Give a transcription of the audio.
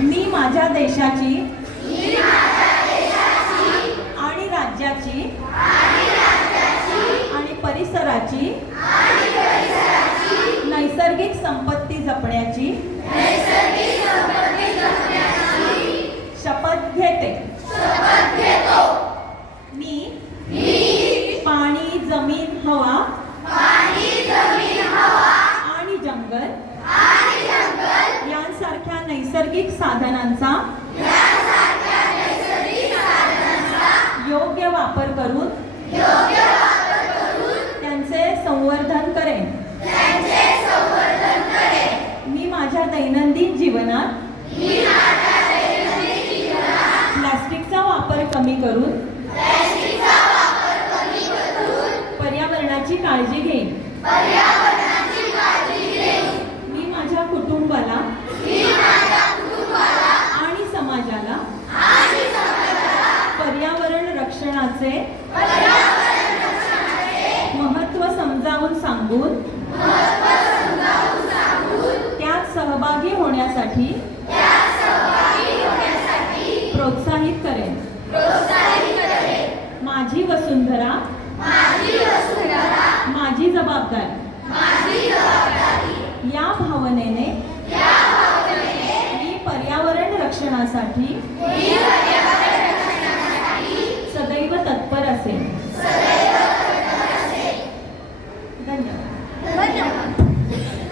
मी माझ्या देशाची आणि राज्याची आणि परिसराची नैसर्गिक संपत्ती जपण्याची शपथ घेते. मी पाणी, जमीन, हवा आणि जंगल यांसारख्या नैसर्गिक साधनांचा योग्य वापर करून त्यांचे संवर्धन करेन. मी माझ्या दैनंदिन जीवनात प्लास्टिकचा वापर कमी करून पर्यावरणाची काळजी घेईन. मी माझ्या कुटुंबाला आणि समाजाला पर्यावरण रक्षणाचे महत्त्व समजावून सांगून त्यात सहभागी होण्यासाठी प्रोत्साहित करेन. माझी वसुंधरा माझी जबाबदारी या भावनेने मी पर्यावरण रक्षणासाठी